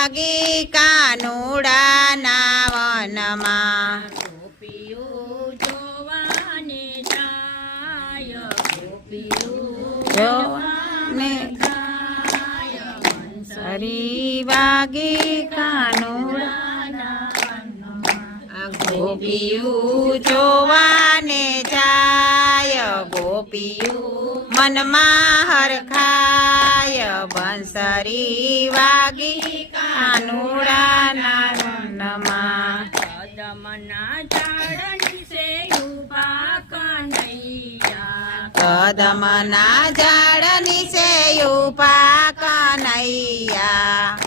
વાગી કાનુડાના વનમાં હરી વાગી કાનુડા આ ગોપિયું જોવાને જાય. ગોપિયું મનમાં હરખાય બંસરી વાગી કાનુડાના વનમાં કદમના ઝાડ સે ઊભા કનૈયા. કદમના ઝાડ સે ઊભા કનૈયા.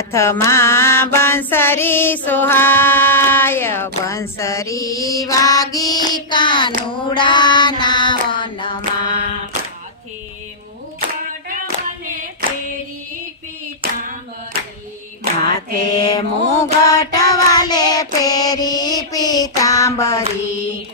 હાથમાં બંસરી સોહાય બંસરી વાગી કાનુડાના વનમાં માથે મુગટ વાલે ફેરી પીતાંબરી.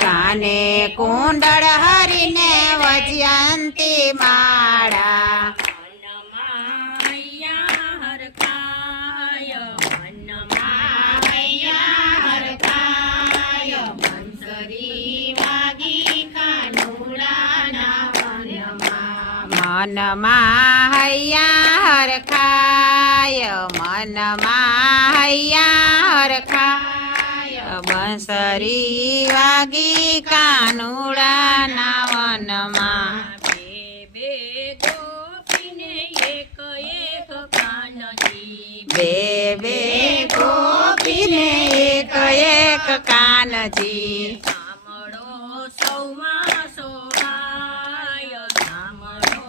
કાને કુંડળ હરીને વજયંતી માળા. મનમાં હૈયા હરખાય મનમાં હૈયા હરખાય બંસરી વાગી કાનુડાના વનમાં બે બે ગોપીને એક એક કાનજી. બે બે ગોપીને એક એક કાનજી સાંભળો સૌમાં સોહાય સાંભળો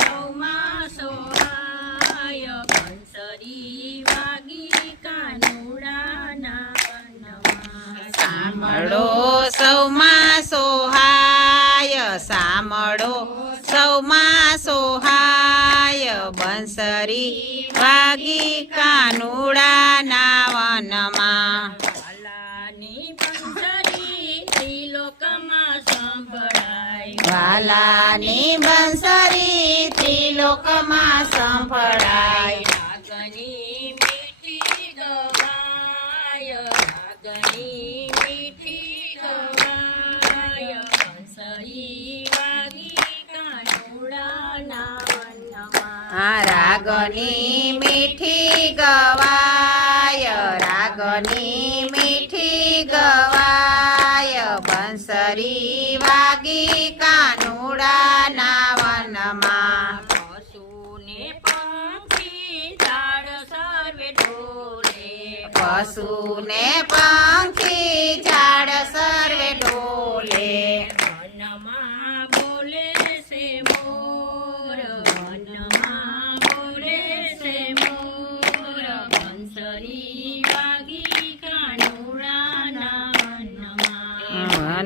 સૌમાં સોહાય કંસરી વાગી કાનુડાના વનમાં સાંભળો સૌમાં સોહાય સાંભળો સૌમાં સોહાય. બંસરી વાગી કાનુડાના વનમાં વાલાની બંસરી ત્રિલોકમાં સંભળાય. રાગની મીઠી ગવાય રાગની મીઠી ગવાય બંસરી વાગી કાનુડાના વનમાં. પશુને પંખી ઝાડ સર્વે ઢોરે. પશુને પંખી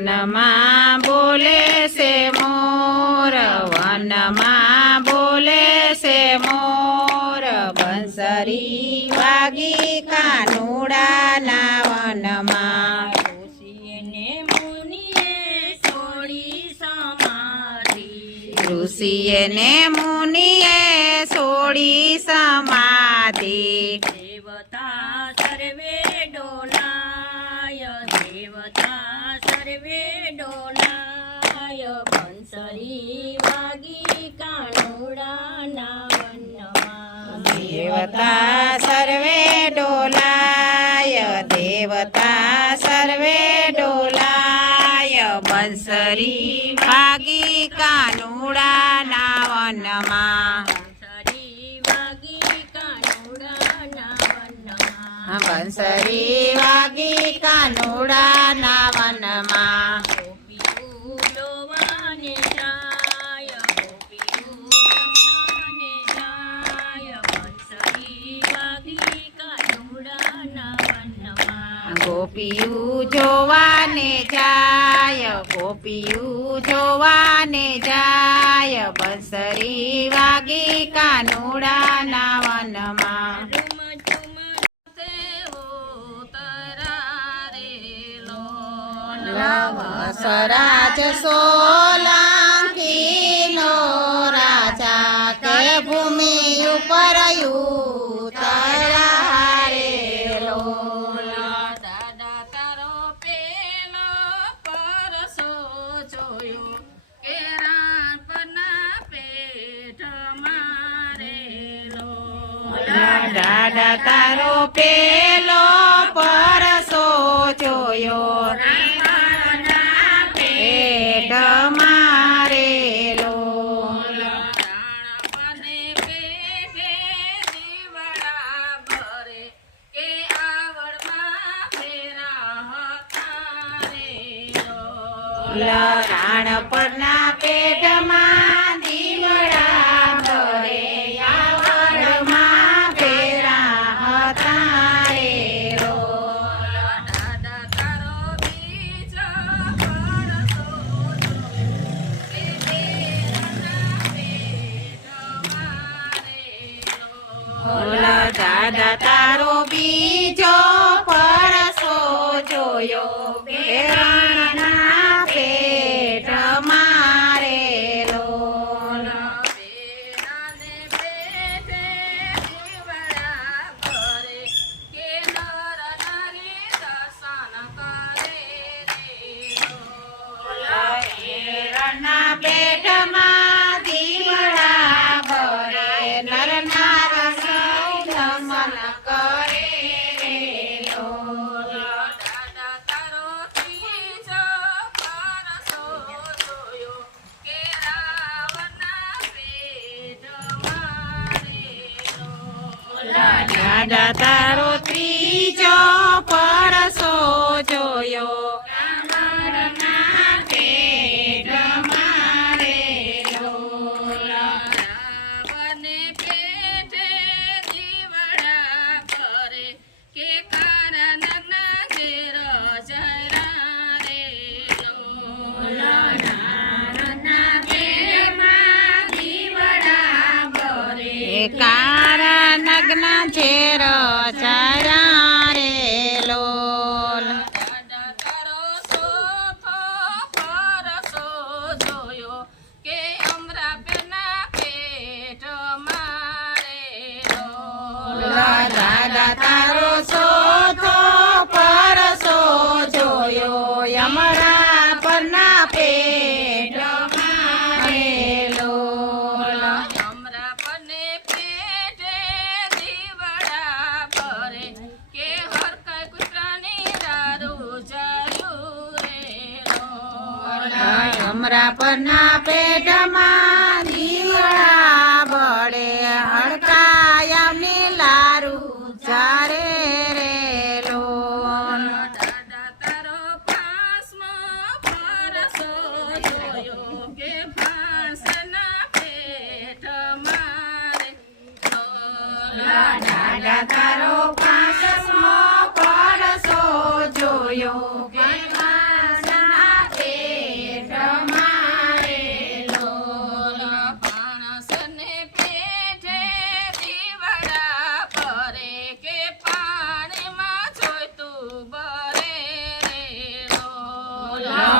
વનમાં બોલે છે મોર, વનમાં બોલે છે મોર. બંસરી વાગી કાનુડાના વનમાં. ઋષિએ ને મુનિએ છોડી સમાધિ. દેવતા સર્વે ડોલાય દેવતા સર્વે ડોલાય બંસરી વાગી કાનુડાના વનમાં બંસરી વાગી કાનુડાના વનમાં બંસરી વાગી વનમાં જોવાને જાય ગોપીયું જોવાને જાય, બંસરી વાગી કાનુડાના વનમાં ઝુમ સોલાંકી નો સરાજ રાજા કે ભૂમિ ઉપર પેલો પરસો જોયો. પેટ મારેલો. હતા પરના પેટમાં ઓલા દાદા તારો બીજો પરસો જોયો. દાદા પેટમાં દીવડા બળે હડકાયાની લારું ચારે રે કે ફાંસના પેટ મારે.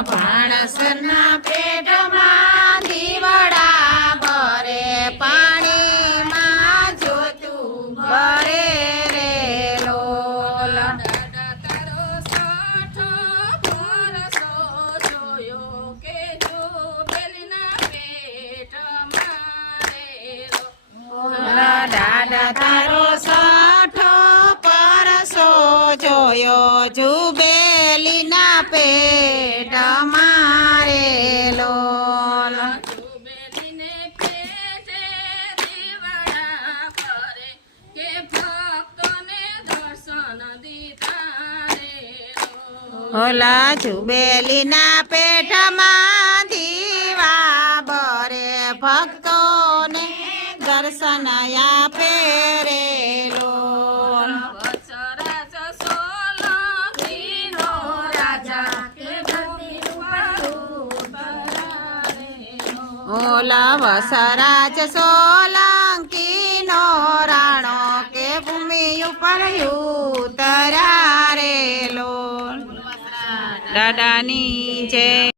માણસના પેટમાં દીવડા ભરે પાણીમાં જોતું ભરે રે લોલ. તારો સાઠો પરસો જોયો કે જો પેટમાં પેટ મારેલો દાદા તારો સાઠો પરસો જોયો ઓલા જુબેલીના પેટમાં દીવા બરે ભક્તોને દર્શન આપે રેલો ઓલા વસરાજ સોલંકી નો રાણો કે ભૂમિ ઉપર ઉતરા દાદાની જય.